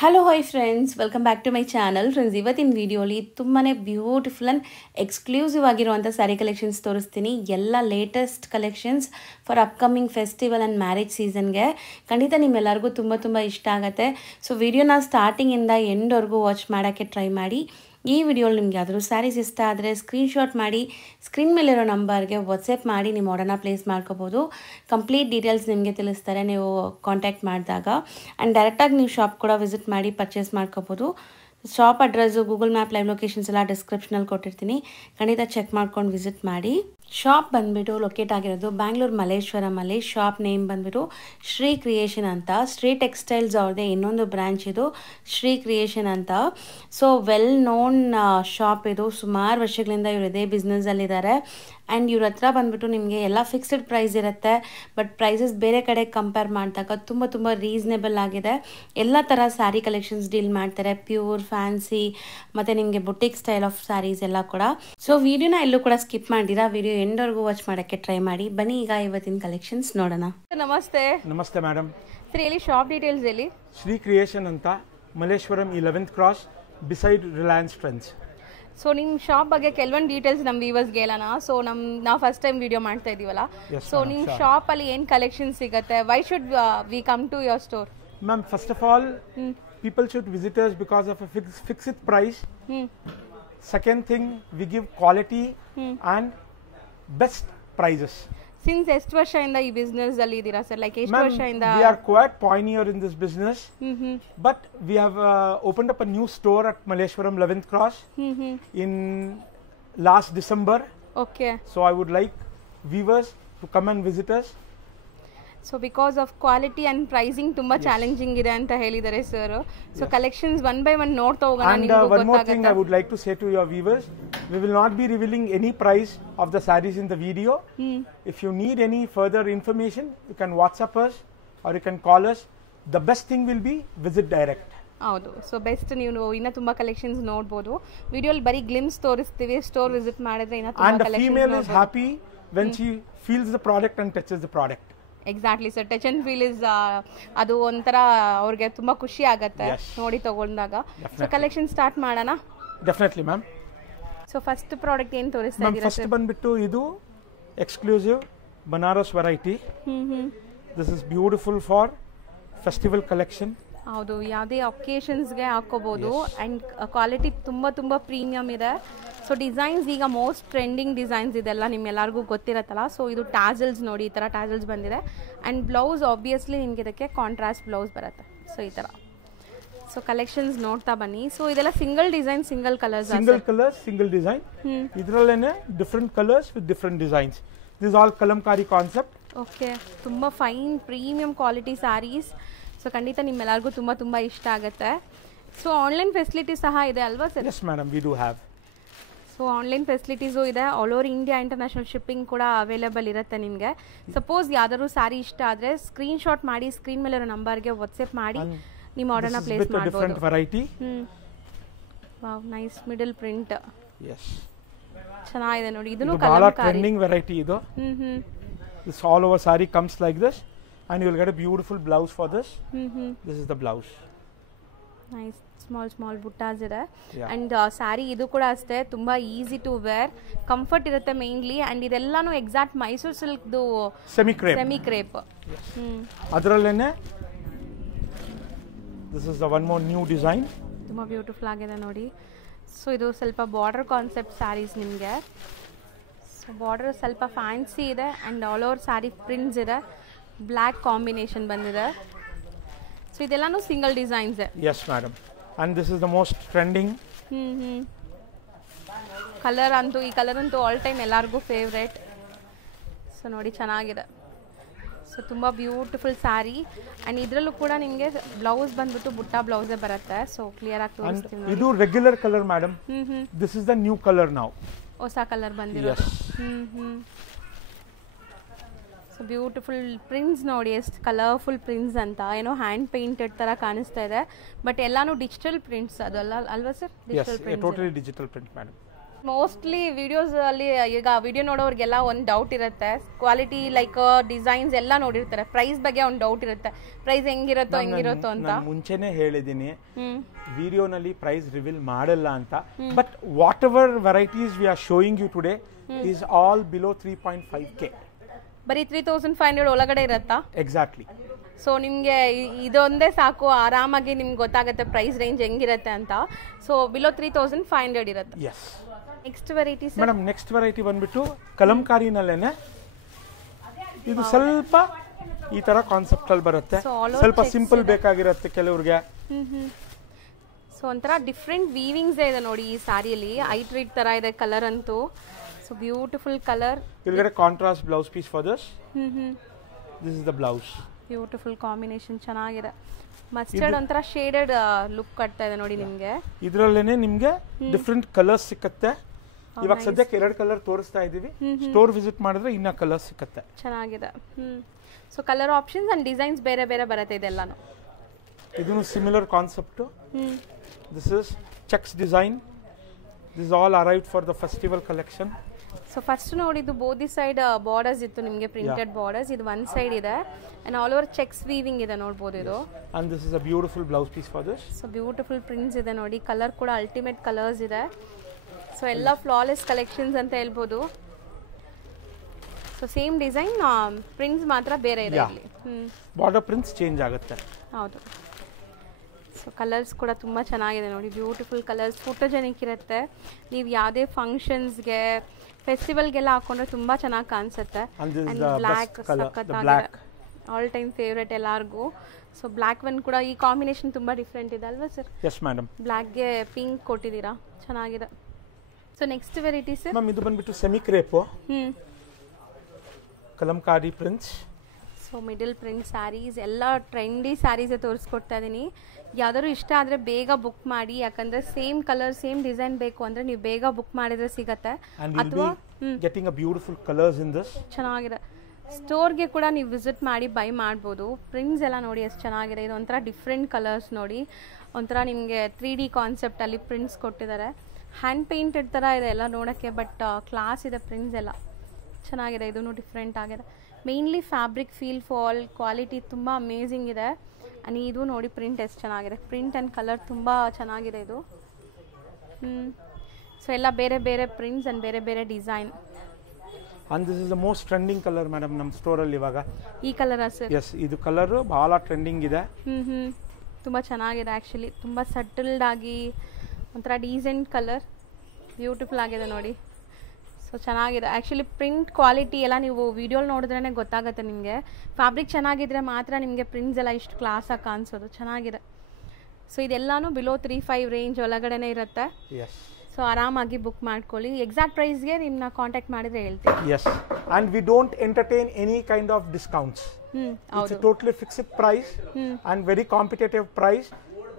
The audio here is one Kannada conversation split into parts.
Hello hi friends, welcome back to my channel. Friends, ಇವತ್ತಿನ ವಿಡಿಯೋಲಿ ತುಂಬಾ ಬ್ಯೂಟಿಫುಲ್ ಆ್ಯಂಡ್ ಎಕ್ಸ್ಕ್ಲೂಸಿವ್ ಆಗಿರುವಂಥ ಸ್ಯಾರಿ ಕಲೆಕ್ಷನ್ಸ್ ತೋರಿಸ್ತೀನಿ. ಎಲ್ಲ latest collections for upcoming festival and marriage ಸೀಸನ್ಗೆ. ಖಂಡಿತ ನಿಮ್ಮೆಲ್ಲರಿಗೂ ತುಂಬ ಇಷ್ಟ ಆಗುತ್ತೆ. ಸೊ ವಿಡಿಯೋನ ಸ್ಟಾರ್ಟಿಂಗಿಂದ ಎಂಡ್ವರೆಗೂ ವಾಚ್ ಮಾಡೋಕ್ಕೆ ಟ್ರೈ ಮಾಡಿ. ಈ ವಿಡಿಯೋಲಿ ನಿಮ್ಗೆ ಯಾವ್ದಾದ್ರು ಸ್ಯಾರೀಸ್ ಇಷ್ಟ ಆದರೆ ಸ್ಕ್ರೀನ್ಶಾಟ್ ಮಾಡಿ ಸ್ಕ್ರೀನ್ ಮೇಲಿರೋ ನಂಬರ್ಗೆ ವಾಟ್ಸಪ್ ಮಾಡಿ ನಿಮ್ಮ ಆರ್ಡರ್ನ ಪ್ಲೇಸ್ ಮಾಡ್ಕೋಬೋದು. ಕಂಪ್ಲೀಟ್ ಡೀಟೇಲ್ಸ್ ನಿಮಗೆ ತಿಳಿಸ್ತಾರೆ ನೀವು ಕಾಂಟ್ಯಾಕ್ಟ್ ಮಾಡಿದಾಗ. ಆ್ಯಂಡ್ ಡೈರೆಕ್ಟಾಗಿ ನೀವು ಶಾಪ್ ಕೂಡ ವಿಸಿಟ್ ಮಾಡಿ ಪರ್ಚೇಸ್ ಮಾಡ್ಕೋಬೋದು. Shop address, Google map, live locations ಎಲ್ಲ ಡಿಸ್ಕ್ರಿಪ್ಷನಲ್ಲಿ ಕೊಟ್ಟಿರ್ತೀನಿ. ಖಂಡಿತ ಚೆಕ್ ಮಾಡ್ಕೊಂಡು ವಿಸಿಟ್ ಮಾಡಿ. ಶಾಪ್ ಬಂದುಬಿಟ್ಟು ಲೊಕೇಟ್ ಆಗಿರೋದು ಬ್ಯಾಂಗ್ಳೂರು ಮಲ್ಲೇಶ್ವರಮಲ್ಲಿ. ಶಾಪ್ ನೇಮ್ ಬಂದುಬಿಟ್ಟು ಶ್ರೀ ಕ್ರಿಯೇಷನ್ ಅಂತ. ಶ್ರೀ ಟೆಕ್ಸ್ಟೈಲ್ಸ್ ಅವ್ರದ್ದೇ ಇನ್ನೊಂದು ಬ್ರ್ಯಾಂಚ್ ಇದು, ಶ್ರೀ ಕ್ರಿಯೇಷನ್ ಅಂತ. ಸೊ ವೆಲ್ ನೋನ್ ಶಾಪ್ ಇದು. ಸುಮಾರು ವರ್ಷಗಳಿಂದ ಇವರು ಇದೇ ಬಿಸ್ನೆಸ್ಸಲ್ಲಿದ್ದಾರೆ. ಆ್ಯಂಡ್ ಇವ್ರ ಹತ್ರ ಬಂದುಬಿಟ್ಟು ನಿಮಗೆ ಎಲ್ಲ ಫಿಕ್ಸ್ಡ್ ಪ್ರೈಸ್ ಇರುತ್ತೆ. ಬಟ್ ಪ್ರೈಸಸ್ ಬೇರೆ ಕಡೆ ಕಂಪೇರ್ ಮಾಡಿದಾಗ ತುಂಬ ರೀಸನೇಬಲ್ ಆಗಿದೆ. ಎಲ್ಲ ಥರ ಸ್ಯಾರಿ ಕಲೆಕ್ಷನ್ಸ್ ಡೀಲ್ ಮಾಡ್ತಾರೆ. ಪ್ಯೂರ್, ಫ್ಯಾನ್ಸಿ ಮತ್ತು ನಿಮಗೆ ಬುಟಿಕ್ ಸ್ಟೈಲ್ ಆಫ್ ಸ್ಯಾರೀಸ್ ಎಲ್ಲ ಕೂಡ. ಸೊ ವಿಡಿಯೋನ ಎಲ್ಲೂ ಕೂಡ ಸ್ಕಿಪ್ ಮಾಡಿರಾ, ವಿಡಿಯೋ ಎಂಡ್ವರೆಗೂ ವಾಚ್ ಮಾಡೋಕ್ಕೆ ಟ್ರೈ ಮಾಡಿ. ಬನ್ನಿ ಈಗ ಇವತ್ತಿನ ಕಲೆಕ್ಷನ್ಸ್ ನೋಡೋಣ. ನಮಸ್ತೆ. ನಮಸ್ತೆ ಮೇಡಮ್. ಸರಿ, ಹೇಳಿ ಶಾಪ್ ಡೀಟೇಲ್ಸ್ ಹೇಳಿ. ಶ್ರೀ ಕ್ರಿಯೇಷನ್ ಅಂತ, Malleshwaram 11th cross beside Reliance trends. So ನಿಮ್ಮ ಶಾಪ್ ಬಗ್ಗೆ ಕೆಲವೊಂದು ಡೀಟೇಲ್ಸ್ ನಮ್ಮ ವ್ಯೂವರ್ಸ್ಗೆ ಹೇಳೋಣ. ಸೊ ನಾವು ಫಸ್ಟ್ ಟೈಮ್ ವಿಡಿಯೋ ಮಾಡ್ತಾ ಇದೀವಲ್ಲ, ಸೊ ನಿಮ್ಮ ಶಾಪಲ್ಲಿ ಏನು ಕಲೆಕ್ಷನ್ ಸಿಗುತ್ತೆ? Why should we come to your store? Ma'am, first of all people should visit us because of a fixed price. Second thing, we give quality and best prices. Since ಎಷ್ಟು ವರ್ಷದಿಂದ ಈ ಬಿಸ್ನೆಸ್ ಅಲ್ಲಿ ಇದ್ದೀರಾ ಸರ್? ಲೈಕ್ ಎಷ್ಟು ವರ್ಷದಿಂದ? We are quite pioneer in this business. But we have opened up a new store at Malleshwaram 11th Cross in last December. Okay. So I would like viewers to come and visit us. So because of quality and pricing ತುಂಬ ಚಾಲೆಂಜಿಂಗ್ ಇದೆ ಅಂತ ಹೇಳಿದ್ದಾರೆ sir. So collections one by one ನೋಡ್ತಾ ಹೋಗೋಣ. And one more thing I would like to say to your viewers, we will not be revealing any price of the sarees in the video. If you need any further information, you can WhatsApp us or you can call us. The best thing will be visit direct. ಹೌದು. ಸೊ ಬೆಸ್ಟ್, ನೀವು ಇನ್ನೂ ತುಂಬ ಕಲೆಕ್ಷನ್ಸ್ ನೋಡ್ಬೋದು. ವಿಡಿಯೋಲಿ ಬರೀ ಗ್ಲಿಮ್ಸ್ ತೋರಿಸ್ತೀವಿ, ಸ್ಟೋರ್ ವಿಸಿಟ್ ಮಾಡಿದ್ರೆ ಇನ್ನೂ ತುಂಬ collections. And the female is happy when she feels the product and touches the product. Exactly sir. Touch and feel is ಅದು ಒಂಥರ ಅವ್ರಿಗೆ ತುಂಬ ಖುಷಿ ಆಗುತ್ತೆ ನೋಡಿ ತಗೊಂಡಾಗ. ಸೊ ಕಲೆಕ್ಷನ್ ಸ್ಟಾರ್ಟ್ ಮಾಡೋಣ. Definitely ma'am. So first product ಏನು ತೋರಿಸ್ತಾ ಇದ್ದೀರಾ ಸರ್? ಫಸ್ಟ್ ಬಂದ್ಬಿಟ್ಟು ಇದು exclusive Banaras variety. This is beautiful for festival collection. ಹೌದು, ಯಾವುದೇ ಒಕೇಶನ್ಸ್ಗೆ ಹಾಕೋಬಹುದು. ಆ್ಯಂಡ್ ಕ್ವಾಲಿಟಿ ತುಂಬ ಪ್ರೀಮಿಯಮ್ ಇದೆ. ಸೊ ಡಿಸೈನ್ಸ್ ಈಗ ಮೋಸ್ಟ್ ಟ್ರೆಂಡಿಂಗ್ ಡಿಸೈನ್ಸ್ ಇದೆಲ್ಲ ನಿಮ್ಮೆಲ್ಲರಿಗೂ ಗೊತ್ತಿರತ್ತಲ್ಲ. ಸೊ ಇದು ಟ್ಯಾಸಲ್ಸ್ ನೋಡಿ, ಈ ಥರ ಟ್ಯಾಸಲ್ಸ್ ಬಂದಿದೆ. ಆ್ಯಂಡ್ ಬ್ಲೌಸ್ ಆಬ್ವಿಯಸ್ಲಿ ನಿಮ್ಗೆ ಇದಕ್ಕೆ ಕಾಂಟ್ರಾಸ್ಟ್ ಬ್ಲೌಸ್ ಬರುತ್ತೆ. ಸೊ ಈ ಥರ. ಸೊ ಕಲೆಕ್ಷನ್ಸ್ ನೋಡ್ತಾ ಬನ್ನಿ. ಸೊ ಇದೆಲ್ಲ single design, single colours, single design. ಇದರಲ್ಲೇನೆ different colours with different designs. This all kalamkari concept. Okay, ತುಂಬ fine premium quality saris. So ಖಂಡಿತ ನಿಮ್ಮೆಲ್ಲರಿಗೂ ತುಂಬ ಇಷ್ಟ ಆಗುತ್ತೆ. ಸೊ ಆನ್ಲೈನ್ ಫೆಸಿಲಿಟಿ ಸಹ ಇದೆ ಅಲ್ವಾ sir? Yes madam, we do have. So online facilities ಇದೆ. All over India international shipping ಕೂಡ ಅವೈಲೇಬಲ್ ಇರುತ್ತೆ ನಿಮಗೆ. ಸಪೋಸ್ ಯಾವ್ದಾದ್ರು ಸ್ಯಾರಿ ಇಷ್ಟ ಆದರೆ ಸ್ಕ್ರೀನ್ಶಾಟ್ ಮಾಡಿ ಸ್ಕ್ರೀನ್ ಮೇಲಿರೋ ನಂಬರ್ಗೆ ವಾಟ್ಸಪ್ ಮಾಡಿ ನಿಮ್ಮ ಆರ್ಡರ್ನ ಪ್ಲೇಸ್ ಮಾಡ್ಬೋದು. Wow, nice middle print. ಚೆನ್ನಾಗಿದೆ ನೋಡಿ. ಇದನ್ನು ಟ್ರೆಂಡಿಂಗ್ ವೆರೈಟಿ ಇದು. This all over saree comes like this and you will get a beautiful blouse for this. This is the blouse. Nice. Small buttas ಇದೆ. ಆ್ಯಂಡ್ ಸ್ಯಾರಿ ಇದು ಕೂಡ ಅಷ್ಟೇ ತುಂಬ ಈಸಿ ಟು ವೇರ್, ಕಂಫರ್ಟ್ ಇರುತ್ತೆ ಮೇನ್ಲಿ. ಆ್ಯಂಡ್ ಇದೆಲ್ಲಾನು ಎಕ್ಸಾಕ್ಟ್ ಮೈಸೂರು ಸಿಲ್ಕ್ದು ಸೆಮಿ ಕ್ರೇಪ್. ಅದರಲ್ಲೇನೆ this is the one more new design. ತುಂಬ ಬ್ಯೂಟಿಫುಲ್ ಆಗಿದೆ ನೋಡಿ. ಸೊ ಇದು ಸ್ವಲ್ಪ ಬಾರ್ಡರ್ ಕಾನ್ಸೆಪ್ಟ್ ಸ್ಯಾರೀಸ್ ನಿಮಗೆ. ಸೊ ಬಾರ್ಡರ್ ಸ್ವಲ್ಪ ಫ್ಯಾನ್ಸಿ ಇದೆ. And all over sari prints ಇದೆ. ಬ್ಲ್ಯಾಕ್ ಕಾಂಬಿನೇಷನ್ ಬಂದಿದೆ. ಸೊ ಇದೆಲ್ಲಾನು single designs. Yes madam. And this is the most trending. Colour ಅಂತೂ, ಈ ಕಲರ್ ಅಂತೂ ಆಲ್ ಟೈಮ್ ಎಲ್ಲರಿಗೂ ಫೇವ್ರೇಟ್. ಸೊ ನೋಡಿ, ಚೆನ್ನಾಗಿದೆ. ಸೊ ತುಂಬ ಬ್ಯೂಟಿಫುಲ್ ಸ್ಯಾರಿ. ಆ್ಯಂಡ್ ಇದರಲ್ಲೂ ಕೂಡ ನಿಮಗೆ ಬ್ಲೌಸ್ ಬಂದ್ಬಿಟ್ಟು ಬುಟ್ಟ ಬ್ಲೌಸೇ ಬರುತ್ತೆ. ಸೊ ಕ್ಲಿಯರ್ ಆಗಿ ತೋರಿಸ್ತೀವಿ. ಇದು regular colour madam. This is the new colour now. ಹೊಸ ಕಲರ್ ಬಂದಿರೋದು. ಸೊ ಬ್ಯೂಟಿಫುಲ್ ಪ್ರಿಂಟ್ಸ್ ನೋಡಿ, ಎಷ್ಟು ಕಲರ್ಫುಲ್ ಪ್ರಿಂಟ್ಸ್ ಅಂತ. ಏನೋ ಹ್ಯಾಂಡ್ ಪೇಂಟೆಡ್ ಥರ ಕಾಣಿಸ್ತಾ ಇದೆ. ಬಟ್ ಎಲ್ಲಾನು ಡಿಜಿಟಲ್ ಪ್ರಿಂಟ್ಸ್ ಅದು ಅಲ್ವಾ sir? Totally digital print madam. Mostly videos ಅಲ್ಲಿ ಈಗ ವಿಡಿಯೋ ನೋಡೋರಿಗೆಲ್ಲ ಒಂದು ಡೌಟ್ ಇರುತ್ತೆ, ಕ್ವಾಲಿಟಿ ಲೈಕ್ ಡಿಸೈನ್ಸ್ ಎಲ್ಲ ನೋಡಿರ್ತಾರೆ, ಪ್ರೈಸ್ ಬಗ್ಗೆ ಒಂದು ಡೌಟ್ ಇರುತ್ತೆ, ಪ್ರೈಸ್ ಹೆಂಗಿರುತ್ತೋ ಅಂತ. ಮುಂಚೆನೆ ಹೇಳಿದೀನಿ ವಿಡಿಯೋನಲ್ಲಿ ಪ್ರೈಸ್ ರಿವೀಲ್ ಮಾಡಲ್ಲ ಅಂತ, but whatever varieties we are showing you today is all below 3.5K. ಬರೀ 3500 ಒಳಗಡೆ ಇರುತ್ತಾ? ಎಕ್ಸಾಕ್ಟ್ಲಿ. ಸೊ ನಿಮಗೆ ಇದೊಂದೇ ಸಾಕು, ಆರಾಮಾಗಿ ನಿಮ್ಗೆ ಗೊತ್ತಾಗುತ್ತೆ ಪ್ರೈಸ್ ರೇಂಜ್ ಹೆಂಗಿರುತ್ತೆ ಅಂತ. ಸೊ ಬಿಲೋ 3500 ಇರುತ್ತೆ. Yes. Next variety madam, next variety ಬಂದ್ಬಿಟ್ಟು ಕಲಂಕಾರಿನಲ್ಲೇನೆ. ಇದು ಸ್ವಲ್ಪ ಈ ತರ ಕಾನ್ಸೆಪ್ಟ್ ಅಲ್ಲಿ ಬರುತ್ತೆ, ಸ್ವಲ್ಪ ಸಿಂಪಲ್ ಬೇಕಾಗಿರುತ್ತೆ ಕೆಲವ್ರಿಗೆ. ಸೊ ಒಂಥರ ಡಿಫ್ರೆಂಟ್ ವೀವಿಂಗ್ಸ್ ಇದೆ ನೋಡಿ ಈ ಸ್ಯಾರಿಯಲ್ಲಿ, ಐಟ್ ರೀಡ್ ತರ ಇದೆ ಕಲರ್ ಅಂತೂ. So beautiful colour. ಇಲ್ಗಡೆ contrast blouse piece for this. This is the blouse. Beautiful combination, ಚೆನ್ನಾಗಿದೆ. ಮಸ್ಟರ್ಡ್ ಒಂಥರ ಶೇಡೆಡ್ ಲುಕ್ ಕಟ್ತಾ ಇದೆ ನೋಡಿ ನಿಮ್ಗೆ. ಇದರಲ್ಲೇನೆ ನಿಮ್ಗೆ ಡಿಫ್ರೆಂಟ್ ಕಲರ್ಸ್ ಸಿಕ್ಕತ್ತೆ. ಇವಾಗ ಸದ್ಯಕ್ಕೆ 2 ಕಲರ್ ತೋರಿಸ್ತಾ ಇದೀವಿ, ಸ್ಟೋರ್ ವಿಸಿಟ್ ಮಾಡಿದ್ರೆ ಇನ್ನ ಕಲರ್ ಸಿಕ್ಕತ್ತೆ. ಚೆನ್ನಾಗಿದೆ. So colour options and designs ಬೇರೆ ಬೇರೆ ಬರುತ್ತೆ ಇದೆಲ್ಲಾನು. ಇದನ್ನು similar concept. This is cheques design. This all arrived for the festival collection. So first ನೋಡಿದ್ದು ಬೋದಿ ಸೈಡ್ ಬಾರ್ಡರ್ಸ್ ಇತ್ತು ನಿಮಗೆ, ಪ್ರಿಂಟೆಡ್ ಬಾರ್ಡರ್ಸ್. ಇದು ಒನ್ ಸೈಡ್ ಇದೆ and all over cheques weaving ಇದೆ ನೋಡಬಹುದು ಇದು. And this is a beautiful blouse piece for this. So beautiful prints ಇದೆ ನೋಡಿ, ಕಲರ್ ಕೂಡ ಅಲ್ಟಿಮೇಟ್ ಕಲರ್ಸ್ ಇದೆ. ಸೊ ಎಲ್ಲ ಫ್ಲಾಲೆಸ್ ಕಲೆಕ್ಷನ್ಸ್ ಅಂತ ಹೇಳ್ಬೋದು. ಸೊ ಸೇಮ್ ಡಿಸೈನ್, ಪ್ರಿಂಟ್ಸ್ ಮಾತ್ರ ಬೇರೆ ಇದೆ ಇಲ್ಲಿ. ಬಾರ್ಡರ್ ಪ್ರಿಂಟ್ಸ್ ಚೇಂಜ್ ಆಗುತ್ತೆ. ಹೌದು. ಸೊ ಕಲರ್ಸ್ ಕೂಡ ತುಂಬ ಚೆನ್ನಾಗಿದೆ ನೋಡಿ, ಬ್ಯೂಟಿಫುಲ್ ಕಲರ್ಸ್, ಫೋಟೋಜೆನಿಕ್ ಇರುತ್ತೆ. ನೀವು ಯಾವುದೇ ಫಂಕ್ಷನ್ಸ್ಗೆ ಫೆಸ್ಟಿವಲ್ಗೆಲ್ಲ ಹಾಕೊಂಡ್ರೆ ತುಂಬ ಚೆನ್ನಾಗಿ ಕಾಣಿಸುತ್ತೆ. ಆ್ಯಂಡ್ ಬ್ಲ್ಯಾಕ್ ಸಖತ್ತಾಗಿದೆ, ಆಲ್ ಟೈಮ್ ಫೇವ್ರೆಟ್ ಎಲ್ಲರಿಗೂ. ಸೊ ಬ್ಲ್ಯಾಕ್ ಒನ್ ಕೂಡ ಈ ಕಾಂಬಿನೇಷನ್ ತುಂಬ ಡಿಫ್ರೆಂಟ್ ಇದೆ ಅಲ್ವಾ ಸರ್? Yes madam. ಬ್ಲ್ಯಾಕ್ಗೆ ಪಿಂಕ್ ಕೊಟ್ಟಿದ್ದೀರಾ, ಚೆನ್ನಾಗಿದೆ. So next variety sir ma'am, ಇದು ಬಂದ್ಬಿಟ್ಟು semi crepe, kalamkari prints. So middle print saris ಎಲ್ಲ ಟ್ರೆಂಡಿ ಸ್ಯಾರೀಸೇ ತೋರಿಸ್ಕೊಡ್ತಾ ಇದ್ದೀನಿ. ಯಾವ್ದಾದ್ರು ಇಷ್ಟ ಆದರೆ ಬೇಗ ಬುಕ್ ಮಾಡಿ, ಯಾಕಂದರೆ ಸೇಮ್ ಕಲರ್ ಸೇಮ್ ಡಿಸೈನ್ ಬೇಕು ಅಂದರೆ ನೀವು ಬೇಗ ಬುಕ್ ಮಾಡಿದ್ರೆ ಸಿಗತ್ತೆ. ಅಥವಾ getting a beautiful colours in this. ಚೆನ್ನಾಗಿದೆ. ಸ್ಟೋರ್ಗೆ ಕೂಡ ನೀವು ವಿಸಿಟ್ ಮಾಡಿ ಬೈ ಮಾಡ್ಬೋದು. ಪ್ರಿಂಟ್ಸ್ ಎಲ್ಲ ನೋಡಿ ಎಷ್ಟು ಚೆನ್ನಾಗಿದೆ. ಇದು ಒಂಥರ ಡಿಫ್ರೆಂಟ್ ಕಲರ್ಸ್ ನೋಡಿ, ಒಂಥರ ನಿಮಗೆ 3D ಕಾನ್ಸೆಪ್ಟಲ್ಲಿ ಪ್ರಿಂಟ್ಸ್ ಕೊಟ್ಟಿದ್ದಾರೆ. ಹ್ಯಾಂಡ್ ಪೇಂಟೆಡ್ ಥರ ಇದೆ ಎಲ್ಲ ನೋಡೋಕ್ಕೆ, ಬಟ್ ಕ್ಲಾಸ್ ಇದೆ ಪ್ರಿಂಟ್ಸ್ ಎಲ್ಲ ಚೆನ್ನಾಗಿದೆ. ಇದೂ ಡಿಫ್ರೆಂಟ್ ಆಗಿದೆ. Mainly fabric feel fall quality ತುಂಬ ಅಮೇಝಿಂಗ್ ಇದೆ. ಆ್ಯಂಡ್ ಇದು ನೋಡಿ ಪ್ರಿಂಟ್ ಎಷ್ಟು ಚೆನ್ನಾಗಿದೆ, ಪ್ರಿಂಟ್ ಆ್ಯಂಡ್ ಕಲರ್ ತುಂಬ ಚೆನ್ನಾಗಿದೆ ಇದು. ಸೊ ಎಲ್ಲ ಬೇರೆ ಬೇರೆ ಪ್ರಿಂಟ್ಸ್ ಆ್ಯಂಡ್ ಬೇರೆ ಬೇರೆ design. And this is the most trending colour madam ನಮ್ಮ ಸ್ಟೋರಲ್ಲಿ ಇವಾಗ. ಈ ಕಲರ್ ಸರ್? ಎಸ್, ಇದು ಕಲರ್ ಭಾಳ ಟ್ರೆಂಡಿಂಗ್ ಇದೆ. ತುಂಬ ಚೆನ್ನಾಗಿದೆ ಆ್ಯಕ್ಚುಲಿ, ತುಂಬ ಸಟಲ್ಡ್ ಆಗಿ ಒಂಥರ ಡೀಸೆಂಟ್ ಕಲರ್, ಬ್ಯೂಟಿಫುಲ್ ಆಗಿದೆ ನೋಡಿ. ಸೊ ಚೆನ್ನಾಗಿದೆ ಆ್ಯಕ್ಚುಲಿ. ಪ್ರಿಂಟ್ ಕ್ವಾಲಿಟಿ ಎಲ್ಲ ನೀವು ವಿಡಿಯೋಲಿ ನೋಡಿದ್ರೇ ಗೊತ್ತಾಗುತ್ತೆ ನಿಮಗೆ. ಫ್ಯಾಬ್ರಿಕ್ ಚೆನ್ನಾಗಿದ್ರೆ ಮಾತ್ರ ನಿಮಗೆ ಪ್ರಿಂಟ್ಸ್ ಎಲ್ಲ ಇಷ್ಟು ಕ್ಲಾಸಾಗಿ ಕಾಣಿಸೋದು. ಚೆನ್ನಾಗಿದೆ. ಸೊ ಇದೆಲ್ಲನೂ ಬಿಲೋ 35 ರೇಂಜ್ ಒಳಗಡೆನೇ ಇರುತ್ತೆ. ಸೊ ಆರಾಮಾಗಿ ಬುಕ್ ಮಾಡ್ಕೊಳ್ಳಿ. ಎಕ್ಸಾಕ್ಟ್ ಪ್ರೈಸ್ಗೆ ನಿಮ್ಮನ್ನ ಕಾಂಟ್ಯಾಕ್ಟ್ ಮಾಡಿದ್ರೆ ಹೇಳ್ತೀನಿ. Yes, and we don't entertain any kind of discounts. It's a totally fixed price and very competitive price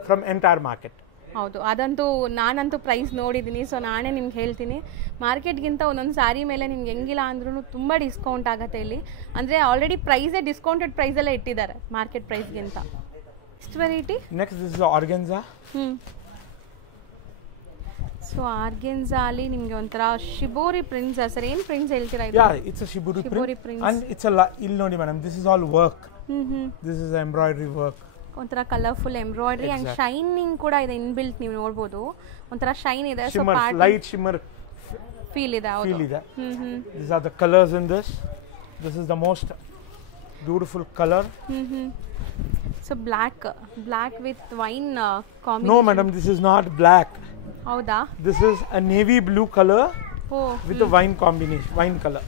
from entire market. ಹೌದು, ಅದಂತೂ ನಾನಂತೂ ಪ್ರೈಸ್ ನೋಡಿದ್ದೀನಿ. ಸೊ ನಾನೇ ನಿಮ್ಗೆ ಹೇಳ್ತೀನಿ, ಮಾರ್ಕೆಟ್ಗಿಂತ ಒಂದೊಂದು ಸ್ಯಾರಿ ಮೇಲೆ ನಿಮ್ಗೆ ಹೆಂಗಿಲ್ಲ ಅಂದ್ರೂ ತುಂಬ ಡಿಸ್ಕೌಂಟ್ ಆಗುತ್ತೆ ಇಲ್ಲಿ. ಅಂದರೆ ಆಲ್ರೆಡಿ ಪ್ರೈಸೇ ಡಿಸ್ಕೌಂಟೆಡ್ ಪ್ರೈಸಲ್ಲೇ ಇಟ್ಟಿದ್ದಾರೆ ಮಾರ್ಕೆಟ್ ಪ್ರೈಸ್ಗಿಂತ. Next variety. Next this is organza. So organza ಅಲ್ಲಿ ನಿಮಗೆ ಒಂಥರ ಶಿಬೋರಿ ಪ್ರಿಂಟ್ಸ್ ಸರ್. ಏನು ಪ್ರಿಂಟ್ಸ್ ಹೇಳ್ತೀರಾ? It's a shibori print and it's a ಇಲ್ಲಿ ನೋಡಿ madam, this is all work. This is embroidery work. ಒಂಥರ ಕಲರ್ಫುಲ್ ಎಂಬ್ರಾಯ್ಡ್ರಿ ಅಂಡ್ ಶೈನಿಂಗ್ ಕೂಡ ಇದೆ ಇನ್ಬಿಲ್ಟ್, ನೀವು ನೋಡಬಹುದು. ಒಂಥರ ಶೈನ್ ಇದೆ, ಸೊ ಲೈಟ್ ಶಿಮ್ಮರ್ ಫೀಲ್ ಇದೆ. ಫೀಲ್ ಇದೆ. These are the colors in this. This is the most beautiful color. So black with wine combination. No madam, this is not black. ಹೌದಾ? This is a navy blue color with a wine combination, wine color.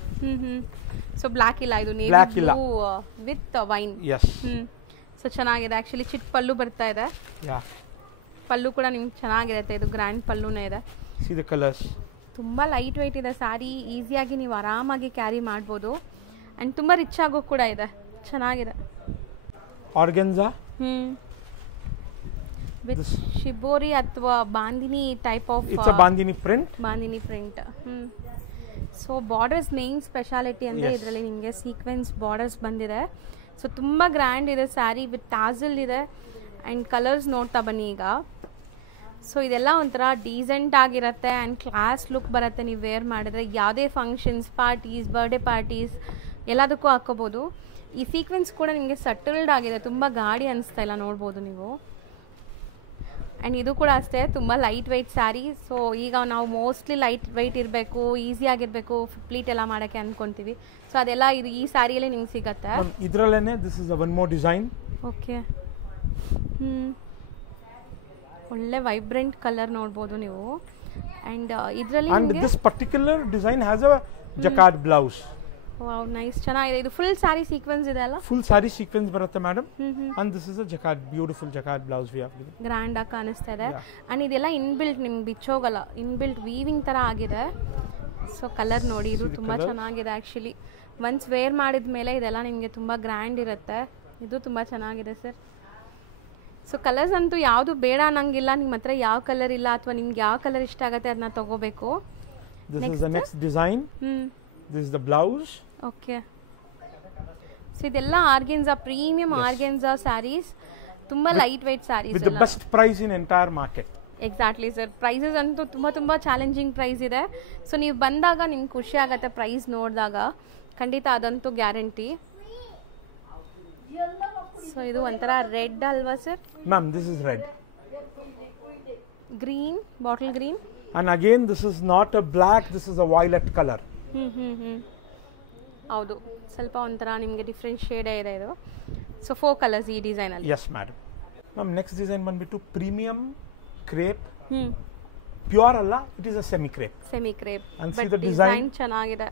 So black ಇಲ್ಲ, ಇದು navy blue with wine. Yes. So ಚೆನ್ನಾಗಿದೆ ಆ್ಯಕ್ಚುಲಿ. ಚಿಟ್ ಪಲ್ಲು ಬರ್ತಾ ಇದೆ. ಪಲ್ಲು ಕೂಡ ನಿಮ್ಗೆ ಚೆನ್ನಾಗಿರುತ್ತೆ, ಇದು ಗ್ರ್ಯಾಂಡ್ ಪಲ್ಲುನೇ ಇದೆ. See the colors. ತುಂಬ ಲೈಟ್ ವೆಯ್ಟ್ ಇದೆ ಸ್ಯಾರಿ, ಈಸಿಯಾಗಿ ನೀವು ಆರಾಮಾಗಿ ಕ್ಯಾರಿ ಮಾಡ್ಬೋದು. ಆ್ಯಂಡ್ ತುಂಬ ರಿಚ್ ಆಗೋ ಕೂಡ ಇದೆ, ಚೆನ್ನಾಗಿದೆ. ಆರ್ಗೆನ್ಜಾ ವಿತ್ ಶಿಬೋರಿ ಅಥವಾ bandhani type of. It's a bandhani print. Bandhani print. So borders main speciality ಅಂದರೆ ಇದರಲ್ಲಿ ನಿಮಗೆ ಸೀಕ್ವೆನ್ಸ್ ಬಾರ್ಡರ್ಸ್ ಬಂದಿದೆ. ಸೊ ತುಂಬ ಗ್ರ್ಯಾಂಡ್ ಇದೆ ಸ್ಯಾರಿ, ವಿತ್ ಟಾಸಲ್ ಇದೆ. ಆ್ಯಂಡ್ ಕಲರ್ಸ್ ನೋಡ್ತಾ ಬನ್ನಿ ಈಗ. ಸೊ ಇದೆಲ್ಲ ಒಂಥರ ಡೀಸೆಂಟ್ ಆಗಿರುತ್ತೆ ಆ್ಯಂಡ್ ಕ್ಲಾಸ್ ಲುಕ್ ಬರುತ್ತೆ ನೀವು ವೇರ್ ಮಾಡಿದ್ರೆ. ಯಾವುದೇ ಫಂಕ್ಷನ್ಸ್, ಪಾರ್ಟೀಸ್, ಬರ್ಡೇ ಪಾರ್ಟೀಸ್ ಎಲ್ಲದಕ್ಕೂ ಹಾಕೋಬೋದು. ಈ ಸೀಕ್ವೆನ್ಸ್ ಕೂಡ ನಿಮಗೆ ಸಟಲ್ಡ್ ಆಗಿದೆ, ತುಂಬ ಗಾಡಿ ಅನಿಸ್ತಾ ಇಲ್ಲ, ನೋಡ್ಬೋದು ನೀವು. ಆ್ಯಂಡ್ ಇದು ಕೂಡ ಅಷ್ಟೇ ತುಂಬ ಲೈಟ್ ವೆಯ್ಟ್ ಸ್ಯಾರಿ. ಸೊ ಈಗ ನಾವು ಮೋಸ್ಟ್ಲಿ ಲೈಟ್ ವೆಯ್ಟ್ ಇರಬೇಕು, ಈಸಿ ಆಗಿರಬೇಕು, ಫ್ಲೀಟ್ ಎಲ್ಲ ಮಾಡೋಕ್ಕೆ ಅಂದ್ಕೊತೀವಿ. ಸೊ ಅದೆಲ್ಲ ಇದು ಈ ಸ್ಯಾರಿಯಲ್ಲೇ ನಿಮ್ಗೆ ಸಿಗುತ್ತೆ. ಇದರಲ್ಲೇ this is one more design. Okay, ಒಳ್ಳೆ ವೈಬ್ರೆಂಟ್ ಕಲರ್ ನೋಡ್ಬೋದು ನೀವು. ಆ್ಯಂಡ್ ಇದರಲ್ಲಿ and this particular design has a jacquard blouse. Wow, nice, ಚೆನ್ನಾಗಿದೆ. ಇದು ಫುಲ್ ಸ್ಯಾರಿ ಸೀಕ್ವೆನ್ಸ್ ಇದೆ ಅಲ್ಲ? ಫುಲ್ ಸ್ಯಾರಿ ಸೀಕ್ವೆನ್ಸ್ ಬರುತ್ತೆ madam. And this is a jacquard, beautiful jacquard blouse we have given. Grand ಆಗಿ ಕಾಣಿಸ್ತಾ ಇದೆ. ಅಂಡ್ ಇದೆಲ್ಲ ಇನ್ಬಿಲ್ಟ್, ನಿಮ್ಗೆ ಬಿಚ್ಚೋಗಲ್ಲ, ಇನ್ಬಿಲ್ಟ್ ವೀವಿಂಗ್ ತರ ಆಗಿದೆ. ಸೊ ಕಲರ್ ನೋಡಿ, ಇದು ತುಂಬಾ ಚೆನ್ನಾಗಿದೆ ಆ್ಯಕ್ಚುಲಿ. ಒನ್ಸ್ ವೇರ್ ಮಾಡಿದ ಮೇಲೆ ಇದೆಲ್ಲ ನಿಮಗೆ ತುಂಬ ಗ್ರ್ಯಾಂಡ್ ಇರುತ್ತೆ. ಇದು ತುಂಬ ಚೆನ್ನಾಗಿದೆ ಸರ್. ಸೊ ಕಲರ್ಸ್ ಅಂತೂ ಯಾವುದು ಬೇಡ ಅನ್ನಂಗಿಲ್ಲ. ನಿಮ್ಮ ಹತ್ರ ಯಾವ ಕಲರ್ ಇಲ್ಲ ಅಥವಾ ನಿಮ್ಗೆ ಯಾವ ಕಲರ್ ಇಷ್ಟ ಆಗುತ್ತೆ ಅದನ್ನ ತಗೋಬೇಕು. This is the next design. This is the blouse. Okay, so ಇದೆಲ್ಲ ಆರ್ಗೆನ್ಸಾ, ಪ್ರೀಮಿಯಂ ಆರ್ಗೆನ್ಸಾ ಸ್ಯಾರೀಸ್, ತುಂಬ lightweight saris. With the best price in entire market. Exactly sir. Prices ಅಂತೂ ತುಂಬ ಚಾಲೆಂಜಿಂಗ್ ಪ್ರೈಸ್ ಇದೆ. ಸೊ ನೀವು ಬಂದಾಗ ನಿಮ್ಗೆ ಖುಷಿ ಆಗುತ್ತೆ ಪ್ರೈಸ್ ನೋಡಿದಾಗ, ಖಂಡಿತ ಅದಂತೂ ಗ್ಯಾರಂಟಿ. ಸೊ ಇದು ಒಂಥರ ರೆಡ್ ಅಲ್ವಾ sir? Ma'am, this is red. Green, bottle green. And again, this is not a black, this is a violet color. ಹೌದು, ಸ್ವಲ್ಪ ಒಂಥರ ನಿಮಗೆ ಡಿಫ್ರೆಂಟ್ ಶೇಡೇ ಇದೆ ಇದು. ಸೊ 4 ಕಲರ್ಸ್ ಈ ಡಿಸೈನಲ್ಲಿ. Yes, madam. Ma'am, next design ಬಂದ್ಬಿಟ್ಟು ಪ್ರೀಮಿಯಂ ಕ್ರೇಪ್. ಪ್ಯೂರ್ ಅಲ್ಲ, it is a semi crepe. Semi crepe, And see but the design design ಚೆನ್ನಾಗಿದೆ.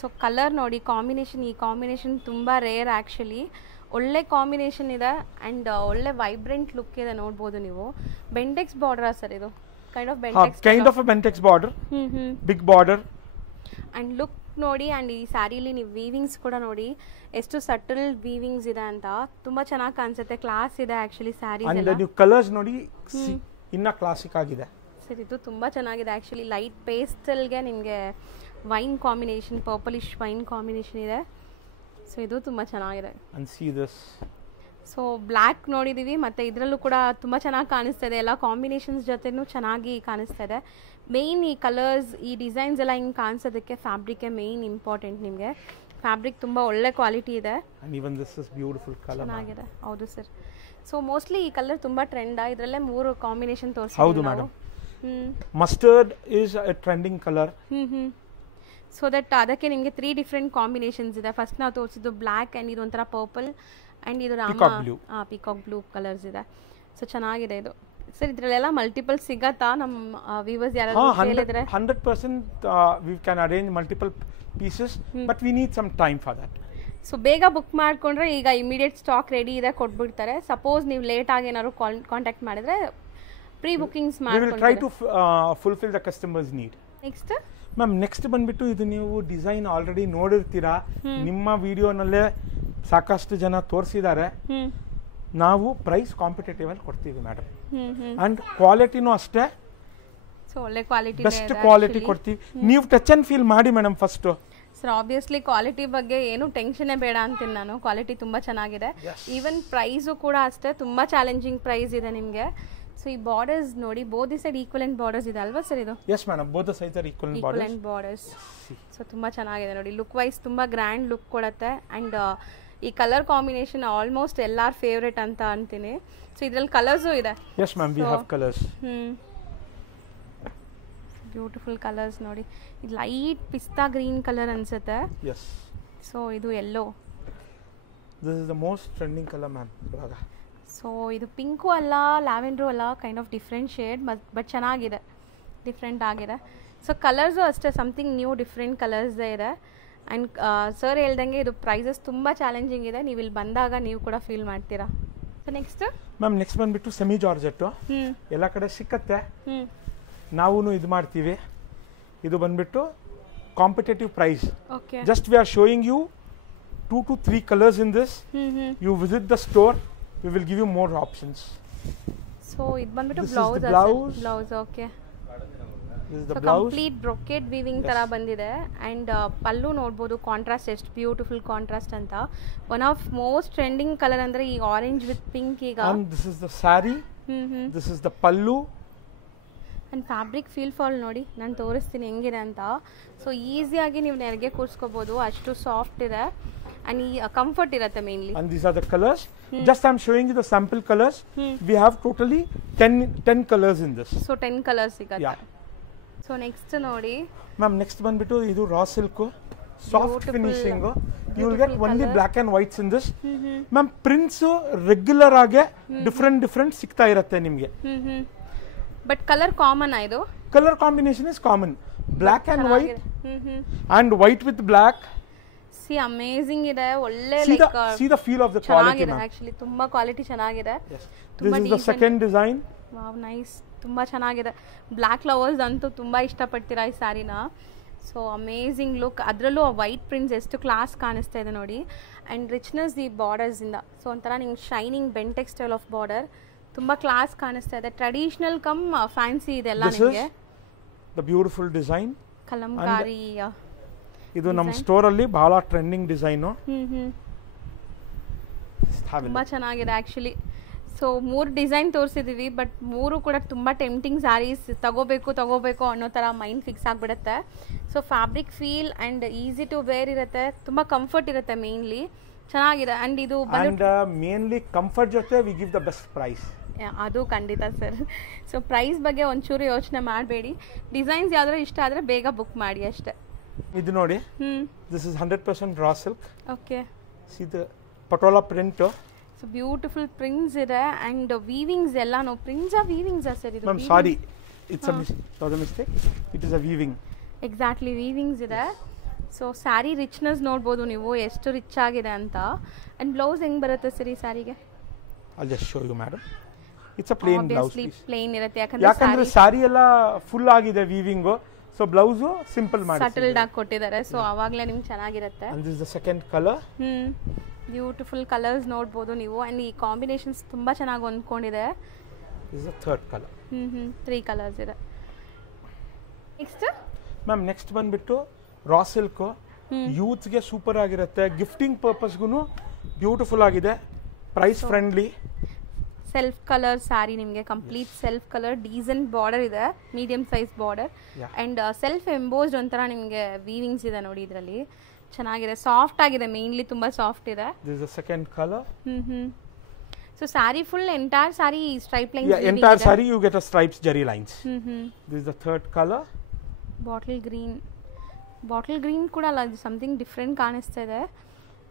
ಸೊ ಕಲರ್ ನೋಡಿ, ಕಾಂಬಿನೇಷನ್, ಈ ಕಾಂಬಿನೇಷನ್ ತುಂಬ ರೇರ್ ಆ್ಯಕ್ಚುಲಿ. ಒಳ್ಳೆ ಕಾಂಬಿನೇಷನ್ ಇದೆ ಆ್ಯಂಡ್ ಒಳ್ಳೆ ವೈಬ್ರೆಂಟ್ ಲುಕ್ ಇದೆ, ನೋಡ್ಬೋದು ನೀವು. ಬೆಂಟೆಕ್ಸ್ ಬಾರ್ಡರ್ ಸರ್ ಇದು? Kind of Bentex, kind of a bentex border. Big border. And look ನೋಡಿ. ಆ್ಯಂಡ್ ಈ ಸ್ಯಾರಿಲಿ ನೀವು ವೀವಿಂಗ್ಸ್ ಕೂಡ ನೋಡಿ, ಎಷ್ಟು ಸಟಲ್ ವೀವಿಂಗ್ಸ್ ಇದೆ ಅಂತ. ತುಂಬ ಚೆನ್ನಾಗಿ ಕಾಣಿಸುತ್ತೆ, ಕ್ಲಾಸ್ ಇದೆ ಆ್ಯಕ್ಚುಲಿ ಸ್ಯಾರೀಸ್ ಎಲ್ಲ. And ನೀವು ಕಲರ್ಸ್ ನೋಡಿ, ಇನ್ನ ಕ್ಲಾಸಿಕ್ ಆಗಿದೆ ಸರ್. ಇದು ತುಂಬ ಚೆನ್ನಾಗಿದೆ ಆ್ಯಕ್ಚುಲಿ. ಲೈಟ್ ಪೇಸ್ಟಲ್ಗೆ ನಿಮಗೆ wine combination, purplish wine combination ಇದೆ. ಸೊ ಇದು ತುಂಬ ಚೆನ್ನಾಗಿದೆ. And see this. So black ನೋಡಿದ್ದೀವಿ, ಮತ್ತು ಇದರಲ್ಲೂ ಕೂಡ ತುಂಬ ಚೆನ್ನಾಗಿ ಕಾಣಿಸ್ತಾ ಇದೆ. ಎಲ್ಲ ಕಾಂಬಿನೇಷನ್ಸ್ ಜೊತೆನೂ ಚೆನ್ನಾಗಿ ಕಾಣಿಸ್ತಾ ಇದೆ. ಮೇಯ್ನ್ ಈ ಕಲರ್ಸ್, ಈ ಡಿಸೈನ್ಸ್ ಎಲ್ಲ ಹಿಂಗೆ ಕಾಣಿಸೋದಕ್ಕೆ ಫ್ಯಾಬ್ರಿಕ್ಕೇ ಮೇಯ್ನ್ ಇಂಪಾರ್ಟೆಂಟ್. ನಿಮಗೆ ಫ್ಯಾಬ್ರಿಕ್ ತುಂಬ ಒಳ್ಳೆ ಕ್ವಾಲಿಟಿ ಇದೆ. And even this is beautiful color. ಚೆನ್ನಾಗಿದೆ, ಹೌದು ಸರ್. ಸೊ ಮೋಸ್ಟ್ಲಿ ಈ ಕಲರ್ ತುಂಬ ಟ್ರೆಂಡ್. ಇದರಲ್ಲೇ 3 ಕಾಂಬಿನೇಷನ್ ಹೌದು ತೋರಿಸ್ತೀವಿ ಮೇಡಮ್. ನಾವು. Mustard is A trending colour. So that ಅದಕ್ಕೆ ನಿಮಗೆ 3 ಡಿಫ್ರೆಂಟ್ ಕಾಂಬಿನೇಷನ್ಸ್ ಇದೆ. ಫಸ್ಟ್ ನಾವು ತೋರಿಸಿದ್ದು ಬ್ಲ್ಯಾಕ್ ಆ್ಯಂಡ್ ಇದು ಒಂಥರ ಪರ್ಪಲ್ ಆ್ಯಂಡ್ ಇದು ಪಿಕಾಕ್ ಬ್ಲೂ ಕಲರ್ಸ್ ಇದೆ. ಸೊ ಚೆನ್ನಾಗಿದೆ ಇದು ಸರ್. ಇದರಲ್ಲೆಲ್ಲ ಮಲ್ಟಿಪಲ್ ಸಿಗತ್ತಾ ನಮ್ಮ ವ್ಯೂವರ್ಸ್ ಯಾರು ಹೇಳಿದ್ರೆ? 100% we can arrange multiple pieces, but we need some time for that. So ಬೇಗ ಬುಕ್ ಮಾಡ್ಕೊಂಡ್ರೆ ಈಗ ಇಮಿಡಿಯೇಟ್ ಸ್ಟಾಕ್ ರೆಡಿ ಇದೆ, ಕೊಟ್ಬಿಡ್ತಾರೆ. ಸಪೋಸ್ ನೀವು ಲೇಟ್ ಆಗಿ ಏನಾದ್ರು ಕಾಂಟ್ಯಾಕ್ಟ್ ಮಾಡಿದ್ರೆ pre bookings we will try to fulfill the customer's need. Next ma'am, next ಬಂದ್ಬಿಟ್ಟು ಇದು ನೀವು ಡಿಸೈನ್ ಆಲ್ರೆಡಿ ನೋಡಿರ್ತೀರಾ, ನಿಮ್ಮ ವಿಡಿಯೋನಲ್ಲೇ ಸಾಕಷ್ಟು ಜನ ತೋರಿಸಿದ್ದಾರೆ. ನಾವು ಪ್ರೈಸ್ ಕಾಂಪಿಟೇಟಿವ್ ಅಲ್ಲಿ ಕೊಡ್ತೀವಿ ಮೇಡಮ್. ಅಂಡ್ ಕ್ವಾಲಿಟಿನೂ ಅಷ್ಟೇ, ಸೊ ಒಳ್ಳೆ ಕ್ವಾಲಿಟಿ, ಬೆಸ್ಟ್ ಕ್ವಾಲಿಟಿ ಕೊಡ್ತೀವಿ. ನೀವು ಟಚ್ ಅಂಡ್ ಫೀಲ್ ಮಾಡಿ madam first. Sir obviously quality ಬಗ್ಗೆ ಏನು ಟೆನ್ಷನ್ನೇ ಬೇಡ ಅಂತೀನಿ ನಾನು. ಕ್ವಾಲಿಟಿ ತುಂಬ ಚೆನ್ನಾಗಿದೆ. ಈವನ್ ಪ್ರೈಸು ಕೂಡ ಅಷ್ಟೇ, ತುಂಬ ಚಾಲೆಂಜಿಂಗ್ ಪ್ರೈಸ್ ಇದೆ ನಿಮಗೆ. ಸೊ ಈ ಬಾರ್ಡರ್ಸ್ ನೋಡಿ, both the side equivalent borders ಇದೆ ಅಲ್ವಾ ಸರ್ ಇದು? Yes madam, both the sides are equivalent borders. So ತುಂಬ ಚೆನ್ನಾಗಿದೆ ನೋಡಿ, ಲುಕ್ ವೈಸ್ ತುಂಬ ಗ್ರ್ಯಾಂಡ್ ಲುಕ್ ಕೊಡುತ್ತೆ. ಆ್ಯಂಡ್ ಈ ಕಲರ್ ಕಾಂಬಿನೇಷನ್ ಆಲ್ಮೋಸ್ಟ್ ಎಲ್ಲಾರ ಫೇವ್ರೇಟ್ ಅಂತ ಅಂತೀನಿ. ಸೊ ಇದ್ರಲ್ಲಿ ಕಲರ್ಸು ಇದೆ. Yes ma'am, we have colours. Beautiful colours ನೋಡಿ. ಇದು ಲೈಟ್ ಪಿಸ್ತಾ ಗ್ರೀನ್ ಕಲರ್ ಅನ್ಸುತ್ತೆ. ಎಸ್. ಸೊ ಇದು yellow, this is the most trending colour ma'am ಇವಾಗ. ಸೊ ಇದು ಪಿಂಕು ಅಲ್ಲ, ಲ್ಯಾವೆಂಡ್ರು ಅಲ್ಲ, kind of different shade, but ಚೆನ್ನಾಗಿದೆ, ಡಿಫ್ರೆಂಟ್ ಆಗಿದೆ. ಸೊ ಕಲರ್ಸು ಅಷ್ಟೇ ಸಮಥಿಂಗ್ ನ್ಯೂ, ಡಿಫ್ರೆಂಟ್ ಕಲರ್ಸೇ ಇದೆ. ಆ್ಯಂಡ್ ಸರ್ ಹೇಳ್ದಂಗೆ ಇದು ಪ್ರೈಸಸ್ ತುಂಬ ಚಾಲೆಂಜಿಂಗ್ ಇದೆ. ನೀವು ಇಲ್ಲಿ ಬಂದಾಗ ನೀವು ಕೂಡ ಫೀಲ್ ಮಾಡ್ತೀರಾ. ಸೊ ನೆಕ್ಸ್ಟ್ ಮ್ಯಾಮ್, ನೆಕ್ಸ್ಟ್ ಬಂದ್ಬಿಟ್ಟು ಸೆಮಿ ಜಾರ್ಜೆಟ್ಟು. ಎಲ್ಲ ಕಡೆ ಸಿಕ್ಕತ್ತೆ, ನಾವು ಇದು ಮಾಡ್ತೀವಿ. ಇದು ಬಂದ್ಬಿಟ್ಟು competitive price. Just we are showing you 2 to 3 colors in this. You visit the store, we will give you more options. So ಇದು ಬಂದ್ಬಿಟ್ಟು blouse. Okay, this is the so blouse. Complete brocade weaving ತರ ಬಂದಿದೆ. ಅಂಡ್ ಪಲ್ಲು ನೋಡ್ಬೋದು, ಕಾಂಟ್ರಾಸ್ಟ್ ಎಷ್ಟು ಬ್ಯೂಟಿಫುಲ್ ಕಾಂಟ್ರಾಸ್ಟ್ ಅಂತ. One of most trending colour ಅಂದ್ರೆ ಈ ಆರೆಂಜ್ ವಿತ್ ಪಿಂಕ್ ಈಗ. And this is the saree. This is the pallu. And fabric feel fall ನೋಡಿ, ನಾನು ತೋರಿಸ್ತೀನಿ ಹೆಂಗಿದೆ ಅಂತ. ಸೊ ಈಸಿಯಾಗಿ ನೀವು ನೆರಿಗೆ ಕೂರಿಸ್ಕೋಬೋದು, ಅಷ್ಟು ಸಾಫ್ಟ್ ಇದೆ ಆ್ಯಂಡ್ ಈ ಕಂಫರ್ಟ್ ಇರುತ್ತೆ mainly. And these are the colors. Just I'm showing you the sample colors. We have totally 10 colors in this. So 10 colours ಸಿಗುತ್ತೆ. Yeah. ಸೊ ನೆಕ್ಸ್ಟ್ ನೋಡಿ Ma'am, next ಬಂದ್ಬಿಟ್ಟು ಇದು raw silk, soft Beautiful. finishing. You will get Beautiful only color. black and whites in this. Ma'am, prints regular ಆಗಿ different ಸಿಗ್ತಾ ಇರುತ್ತೆ ನಿಮಗೆ. ಬಟ್ ಕಲರ್ ಕಾಮನ್ ಇದು. Color combination is common. Black and white and white with black. C amazing ಇದೆ, ಒಳ್ಳೆ See the feel of the quality, ಚೆನ್ನಾಗಿದೆ. ma'am. ಆಕ್ಚುಲಿ ತುಂಬಾ ಕ್ವಾಲಿಟಿ ಚೆನ್ನಾಗಿದೆ. Yes. This ತುಂಬಾ is the second design. Wow, nice, ತುಂಬಾ ಚೆನ್ನಾಗಿದೆ. ಬ್ಲ್ಯಾಕ್ ಲವರ್ಸ್ ಅಂತೂ ತುಂಬಾ ಇಷ್ಟಪಡ್ತೀರಾ ಈ ಸ್ಯಾರಿನ. ಸೊ ಅಮೇಝಿಂಗ್ ಲುಕ್, ಅದರಲ್ಲೂ ವೈಟ್ ಪ್ರಿಂಟ್ಸ್ ಎಷ್ಟು ಕ್ಲಾಸ್ ಕಾಣಿಸ್ತಾ ಇದೆ ನೋಡಿ. ಆ್ಯಂಡ್ ರಿಚ್ನೆಸ್ ಈ ಬಾರ್ಡರ್ಸಿಂದ, ಸೊ ಒಂಥರ ನಿಮ್ಗೆ ಶೈನಿಂಗ್ ಬೆಂಟೆಕ್ ಸ್ಟೈಲ್ ಆಫ್ ಬಾರ್ಡರ್, ತುಂಬ ಕ್ಲಾಸ್ ಕಾಣಿಸ್ತಾ ಇದೆ. ಟ್ರೆಡಿಷ್ನಲ್ ಕಮ್ ಫ್ಯಾನ್ಸಿ ಇದೆಲ್ಲ This ನಿಮಗೆ. is the beautiful design. Kalamkari ಇದು ನಮ್ಮ ಸ್ಟೋರ್ ಅಲ್ಲಿ ಬಹಳ ಟ್ರೆಂಡಿಂಗ್ ಡಿಸೈನ್. ತುಂಬ ಚೆನ್ನಾಗಿದೆ ಆ್ಯಕ್ಚುಲಿ. ಸೊ 3 ಡಿಸೈನ್ ತೋರಿಸಿದ್ದೀವಿ, ಬಟ್ 3 ಕೂಡ ತುಂಬ ಟೆಂಪ್ಟಿಂಗ್ ಸ್ಯಾರೀಸ್, ತಗೋಬೇಕು ಅನ್ನೋ ಥರ ಮೈಂಡ್ ಫಿಕ್ಸ್ ಆಗಿಬಿಡುತ್ತೆ. So fabric feel and easy to wear ಇರುತ್ತೆ, ತುಂಬ ಕಂಫರ್ಟ್ ಇರುತ್ತೆ ಮೇನ್ಲಿ, ಚೆನ್ನಾಗಿದೆ. ಆ್ಯಂಡ್ ಇದು ಮೇನ್ಲಿ ಕಂಫರ್ಟ್ ಜೊತೆ we give the best price. ಅದು ಖಂಡಿತ ಸರ್. ಸೊ ಪ್ರೈಸ್ ಬಗ್ಗೆ ಒಂಚೂರು ಯೋಚನೆ ಮಾಡಬೇಡಿ, ಡಿಸೈನ್ಸ್ ಯಾವ್ದಾದ್ರು ಇಷ್ಟ ಆದರೆ ಬೇಗ ಬುಕ್ ಮಾಡಿ ಅಷ್ಟೇ. ಇದು ನೋಡಿ, this is 100% raw silk. Okay, See the patola print. So beautiful prints ಇದೆ ಆ್ಯಂಡ್ ವೀವಿಂಗ್ಸ್ ಎಲ್ಲಾನು ಪ್ರಿಂಟ್ಸಾ ವೀವಿಂಗ್ಸಾ ಸರ್ ಇದು? Ma'am, sorry, it's a mistake. It is a weaving. Exactly weavings ಇದೆ. ಸೊ ಸ್ಯಾರಿ ರಿಚ್ನೆಸ್ ನೋಡ್ಬೋದು ನೀವು ಎಷ್ಟು ರಿಚ್ ಆಗಿದೆ ಅಂತ. ಆ್ಯಂಡ್ ಬ್ಲೌಸ್ ಹೆಂಗೆ ಬರುತ್ತೆ ಸರ್ ಈ ಸ್ಯಾರಿಗೆ? I'll just show you, madam. It's a plain blouse piece. Plain ಇರುತ್ತೆ, ಯಾಕಂದ್ರೆ ಸ್ಯಾರಿ ಎಲ್ಲ ಫುಲ್ ಆಗಿದೆ ವೀವಿಂಗ್, ಸೊ ಬ್ಲೌಸ್ ಸಿಂಪಲ್ ಮಾಡಿ ಸಟಲ್ಡ್ ಆಗಿ ಕೊಟ್ಟಿದ್ದಾರೆ. ಸೊ ಅವಾಗಲೇ ನಿಮ್ಗೆ ಚೆನ್ನಾಗಿರುತ್ತೆ. And this is the second color. Beautiful colours ನೋಡ್ಬೋದು ನೀವು. ಆ್ಯಂಡ್ ಈ ಕಾಂಬಿನೇಷನ್ಸ್ ತುಂಬ ಚೆನ್ನಾಗಿ ಹೊಂದ್ಕೊಂಡಿದೆ. This is the third color. 3 colours ಇದೆ. ನೆಕ್ಸ್ಟ್ ಮ್ಯಾಮ್, ನೆಕ್ಸ್ಟ್ ಬಂದ್ಬಿಟ್ಟು ರಾ ಸಿಲ್ಕ್. ಯೂತ್ಗೆ ಸೂಪರ್ ಆಗಿರುತ್ತೆ, ಗಿಫ್ಟಿಂಗ್ ಪರ್ಪಸ್ಗೂ ಬ್ಯೂಟಿಫುಲ್ ಆಗಿದೆ, price friendly. Self colour sari ನಿಮಗೆ, complete self colour, decent border ಇದೆ, medium size border and self embossed ಒಂಥರ ನಿಮಗೆ ವೀವಿಂಗ್ಸ್ ಇದೆ ನೋಡಿ ಇದರಲ್ಲಿ. ಚೆನ್ನಾಗಿದೆ, ಸಾಫ್ಟ್ ಆಗಿದೆ, ಮೇನ್ಲಿ ತುಂಬ ಸಾಫ್ಟ್ ಇದೆ. This is the second color. So sari full entire sari stripe lines. Yeah, entire saree you get a stripes jerry lines. This is the third color. Bottle green ಕೂಡ ಅಲ್ಲ, ಸಮಥಿಂಗ್ ಡಿಫ್ರೆಂಟ್ ಕಾಣಿಸ್ತಾ ಇದೆ.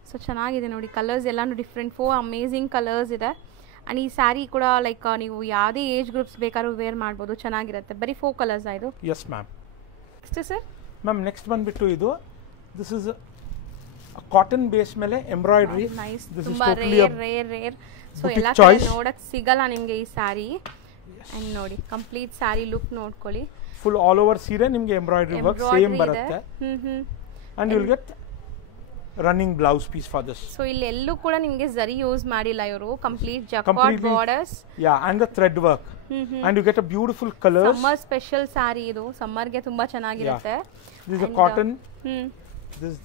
ಸೊ ಚೆನ್ನಾಗಿದೆ ನೋಡಿ, ಕಲರ್ಸ್ ಎಲ್ಲಾನು ಡಿಫ್ರೆಂಟ್, 4 ಅಮೇಝಿಂಗ್ ಕಲರ್ಸ್ ಇದೆ. ಆ್ಯಂಡ್ ಈ ಸ್ಯಾರಿ ಕೂಡ ಲೈಕ್ ನೀವು ಯಾವುದೇ ಏಜ್ ಗ್ರೂಪ್ಸ್ ಬೇಕಾದ್ರೂ ವೇರ್ ಮಾಡ್ಬೋದು, ಚೆನ್ನಾಗಿರುತ್ತೆ. ಬರೀ 4 ಕಲರ್ಸ್ ಆಯಿತು. Yes ma'am. Next sir? Ma'am, next ಬಂದ್ಬಿಟ್ಟು ಇದು, ದಿಸ್ ಇಸ್ ಕಾಟನ್ ಬೇಸ್ ಮೇಲೆ ಎಂಬ್ರಾಯ್ಡ್ರಿ. ನೈಸ್, This is ತುಂಬಾ totally a rare. So boutique ಎಲ್ಲ choice. ನೋಡಕ್ ಸಿಗಲ್ಲ ನಿಮಗೆ ಈ ಸ್ಯಾರಿ. ಆ್ಯಂಡ್ ನೋಡಿ ಕಂಪ್ಲೀಟ್ ಸ್ಯಾರಿ ಲುಕ್ ನೋಡ್ಕೊಳ್ಳಿ. ಫುಲ್ ಆಲ್ ಓವರ್ ಸೀರೆ ನಿಮಗೆ ಎಂಬ್ರಾಯ್ಡ್ರಿ ವರ್ಕ್ ಸೇಮ್ ಬರುತ್ತೆ. And you will get running blouse piece for this. So ಇಲ್ಲಿ ಎಲ್ಲೂ ಕೂಡ ನಿಮಗೆ ಜರಿ ಯೂಸ್ ಮಾಡಿಲ್ಲ ಇವರು, complete jacquard borders. Yeah, and the thread work. And you get a beautiful colours. Summer special sari ಇದು, ಸಮ್ಮರ್ಗೆ ತುಂಬಾ ಚೆನ್ನಾಗಿರುತ್ತೆ. This is a cotton. This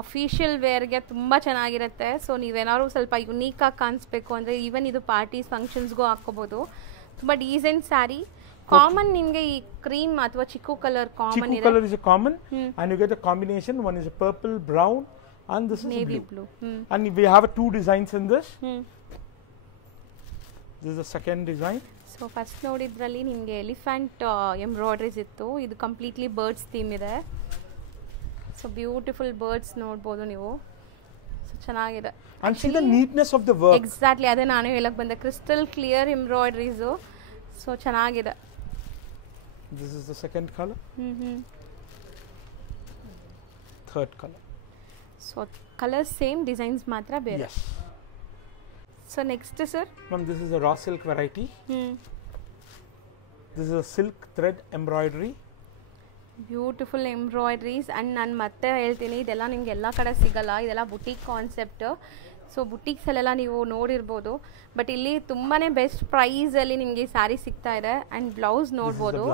official ವೇರ್ಗೆ ತುಂಬ ಚೆನ್ನಾಗಿರುತ್ತೆ. ಸೊ ನೀವೇನಾದ್ರು ಸ್ವಲ್ಪ ಯುನೀಕಾಗಿ ಕಾಣಿಸ್ಬೇಕು ಅಂದರೆ ಈವನ್ ಇದು ಪಾರ್ಟೀಸ್ ಫಂಕ್ಷನ್ಸ್ಗೂ ಹಾಕೋಬೋದು. ತುಂಬ ಡೀಸೆಂಟ್ ಸ್ಯಾರಿ. ಕಾಮನ್ ನಿಮಗೆ ಈ ಕ್ರೀಮ್ ಅಥವಾ ಚಿಕ್ಕು ಕಲರ್ ಕಾಮನ್ ಇದೆ. Colour is a common and you get a combination. One is a purple brown and this is navy blue. blue. And we have 2 designs in this. This is the second design. So first ನೋಡಿದ್ರಲ್ಲಿ ನಿಮಗೆ ಎಲಿಫೆಂಟ್ ಎಂಬ್ರಾಯ್ಡ್ರೀಸ್ ಇತ್ತು, ಇದು ಕಂಪ್ಲೀಟ್ಲಿ ಬರ್ಡ್ಸ್ ಥೀಮ್ ಇದೆ. ಸೊ ಬ್ಯೂಟಿಫುಲ್ ಬರ್ಡ್ಸ್ ನೋಡ್ಬೋದು ನೀವು, ಸೊ ಚೆನ್ನಾಗಿದೆ. And see the neatness of the work. Exactly ಅದೇ ನಾನು ಹೇಳಕ್ ಬಂದೆ, ಕ್ರಿಸ್ಟಲ್ ಕ್ಲಿಯರ್ ಎಂಬ್ರಾಯ್ಡ್ರೀಸು. ಸೊ ಚೆನ್ನಾಗಿದೆ. This is the second color. Third color. So colours same, designs ಮಾತ್ರ ಬೇರೆ. Yes. So next sir? Ma'am, this is a raw silk variety. This is a silk thread embroidery. Beautiful embroideries. And ನಾನು ಮತ್ತೆ ಹೇಳ್ತೀನಿ, ಇದೆಲ್ಲ ನಿಮ್ಗೆ ಎಲ್ಲ ಕಡೆ ಸಿಗಲ್ಲ, ಇದೆಲ್ಲ ಬುಟೀಕ್ ಕಾನ್ಸೆಪ್ಟ್. ಸೊ ಬುಟೀಕ್ಸಲ್ಲೆಲ್ಲ ನೀವು ನೋಡಿರ್ಬೋದು, ಬಟ್ ಇಲ್ಲಿ ತುಂಬಾ ಬೆಸ್ಟ್ ಪ್ರೈಸಲ್ಲಿ ನಿಮಗೆ ಈ ಸ್ಯಾರಿ ಸಿಗ್ತಾ ಇದೆ. ಆ್ಯಂಡ್ ಬ್ಲೌಸ್ ನೋಡ್ಬೋದು.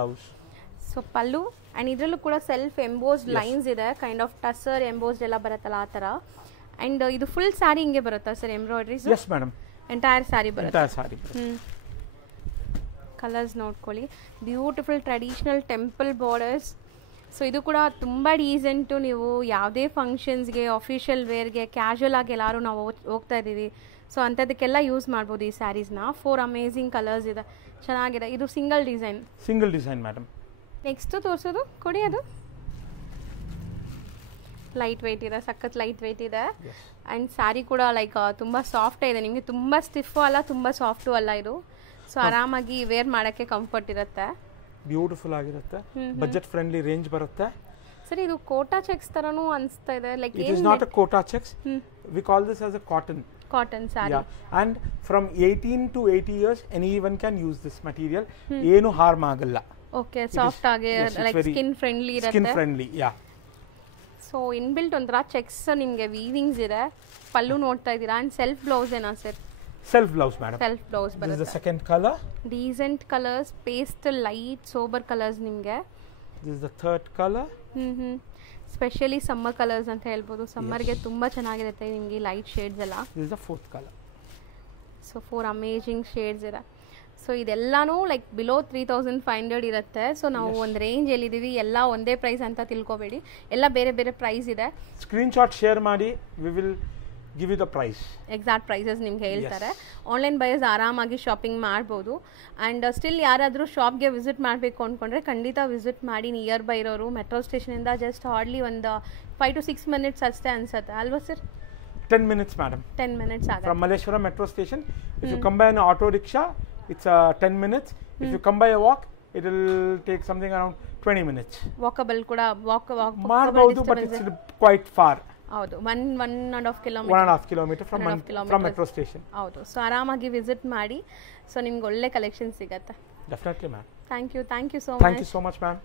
ಸೊ ಪಲ್ಲು, ಆ್ಯಂಡ್ ಇದರಲ್ಲೂ ಕೂಡ ಸೆಲ್ಫ್ ಎಂಬೋಸ್ಡ್ ಲೈನ್ಸ್ ಇದೆ, ಕೈಂಡ್ ಆಫ್ ಟಸರ್ ಎಂಬೋಸ್ಡ್ ಎಲ್ಲ ಬರುತ್ತಲ್ಲ ಆ ಥರ. ಆ್ಯಂಡ್ ಇದು ಫುಲ್ ಸ್ಯಾರಿ ಹಿಂಗೆ ಬರುತ್ತಾ sir embroideries? Yes madam. Entire sari ಬರುತ್ತೆ. Entire saree. ಕಲರ್ಸ್ ನೋಡ್ಕೊಳ್ಳಿ, beautiful traditional temple borders. So ಇದು ಕೂಡ ತುಂಬ ಡೀಸೆಂಟು. ನೀವು ಯಾವುದೇ ಫಂಕ್ಷನ್ಸ್ಗೆ, ಅಫಿಷಿಯಲ್ ವೇರ್ಗೆ, ಕ್ಯಾಶುವಲ್ ಆಗಿ ಎಲ್ಲರೂ ನಾವು ಹೋಗ್ತಾ ಇದ್ದೀವಿ, ಸೊ ಅಂಥದಕ್ಕೆಲ್ಲ ಯೂಸ್ ಮಾಡ್ಬೋದು ಈ ಸ್ಯಾರೀಸ್ನ. 4 ಅಮೇಝಿಂಗ್ ಕಲರ್ಸ್ ಇದೆ, ಚೆನ್ನಾಗಿದೆ. ಇದು ಸಿಂಗಲ್ ಡಿಸೈನ್ ಮೇಡಮ್. ನೆಕ್ಸ್ಟು ತೋರಿಸೋದು ಕೊಡಿ. ಅದು ಲೈಟ್ ವೆಯ್ಟ್ ಇದೆ, ಸಖತ್ ಲೈಟ್ ವೆಯ್ಟ್ ಇದೆ. ಆ್ಯಂಡ್ ಸ್ಯಾರಿ ಕೂಡ ಲೈಕ್ ತುಂಬ ಸಾಫ್ಟೇ ಇದೆ, ನಿಮಗೆ ತುಂಬ ಸ್ಟಿಫು ಅಲ್ಲ, ತುಂಬ ಸಾಫ್ಟು ಅಲ್ಲ ಇದು. ಸೊ ಆರಾಮಾಗಿ ವೇರ್ ಮಾಡೋಕ್ಕೆ ಕಂಫರ್ಟ್ ಇರುತ್ತೆ, ಬ್ಯೂಟಿಫುಲ್ ಆಗಿರುತ್ತೆ, ಬಜೆಟ್ ಫ್ರೆಂಡ್ಲಿ ರೇಂಜ್ ಬರುತ್ತೆ. ಸರ್ ಇದು ಕೋಟಾ ಚೆಕ್ಸ್ ತರನೂ ಅನಿಸ್ತಾ ಇದೆ. Like it is not a Kota checks, we call this as a cotton sari. and from 18 to 80 years anyone can use this material. ಏನು ಹಾರ್ಮ್ ಆಗಲ್ಲ. ಓಕೆ, ಸಾಫ್ಟ್ ಆಗಿ ಲೈಕ್ ಸ್ಕಿನ್ ಫ್ರೆಂಡ್ಲಿ ಇರುತ್ತೆ. ಸ್ಕಿನ್ ಫ್ರೆಂಡ್ಲಿ, ಯಾ. ಸೊ ಇನ್ಬಿಲ್ಟ್ ಒಂಥರ ಚೆಕ್ಸ್ ನಿಮಗೆ ವೀವಿಂಗ್ಸ್ ಇದೆ. ಪಲ್ಲು ನೋಡ್ತಾ ಇದ್ದೀರಾ. ಆ್ಯಂಡ್ ಸೆಲ್ಫ್ ಬ್ಲೌಸ್ ಏನಾ sir? Self blouse madam. Self blouse ಬರುತ್ತೆ. This is the second color. Decent colours, pastel light sober colours ನಿಮಗೆ. This is the third color. Specially summer colours ಅಂತ ಹೇಳ್ಬೋದು. ಸಮ್ಮರ್ಗೆ ತುಂಬ ಚೆನ್ನಾಗಿರುತ್ತೆ ನಿಮಗೆ ಲೈಟ್ ಶೇಡ್ಸ್ ಎಲ್ಲ. This is the fourth color. So 4 amazing shades ಇದೆ. ಸೊ ಇದೆಲ್ಲನೂ ಲೈಕ್ ಬಿಲೋ 3500 ಇರುತ್ತೆ. ಸೊ ನಾವು ಒಂದು ರೇಂಜ್ ಎಲ್ಲಿದ್ದೀವಿ, ಎಲ್ಲ ಒಂದೇ ಪ್ರೈಸ್ ಅಂತ ತಿಳ್ಕೊಬೇಡಿ, ಎಲ್ಲ ಬೇರೆ ಬೇರೆ ಪ್ರೈಸ್ ಇದೆ. ಸ್ಕ್ರೀನ್ಶಾಟ್ ಶೇರ್ ಮಾಡಿ, we will give you the price. Exact prices ನಿಮ್ಗೆ ಹೇಳ್ತಾರೆ. ಆನ್ಲೈನ್ ಬಯರ್ಸ್ ಆರಾಮಾಗಿ ಶಾಪಿಂಗ್ ಮಾಡ್ಬೋದು. ಆ್ಯಂಡ್ ಸ್ಟಿಲ್ ಯಾರಾದರೂ ಶಾಪ್ಗೆ ವಿಸಿಟ್ ಮಾಡಬೇಕು ಅಂದ್ಕೊಂಡ್ರೆ ಖಂಡಿತ ವಿಸಿಟ್ ಮಾಡಿ. ನಿಯರ್ ಬೈ ಇರೋರು ಮೆಟ್ರೋ ಸ್ಟೇಷನಿಂದ ಜಸ್ಟ್ ಹಾರ್ಡ್ಲಿ ಒಂದು 5 to 6 minutes ಅಷ್ಟೇ ಅನ್ಸುತ್ತೆ ಅಲ್ವಾ ಸರ್? 10 minutes madam. 10 minutes ಆಗುತ್ತೆ. From Malleshwaram metro station, if you come by an auto rickshaw, it's 10 minutes. If you come by a walk, it will take something around 20 minutes. Walkable ಕೂಡ ಮಾಡಬಹುದು, but it's quite far. ಹೌದು, 1.5 kilometer from metro station. ಹೌದು. ಸೊ ಆರಾಮಾಗಿ ವಿಸಿಟ್ ಮಾಡಿ. ಸೊ ನಿಮ್ಗೆ ಒಳ್ಳೆ ಕಲೆಕ್ಷನ್ ಸಿಗತ್ತೆ. Definitely ma'am. Thank you so much. Thank you so much ma'am.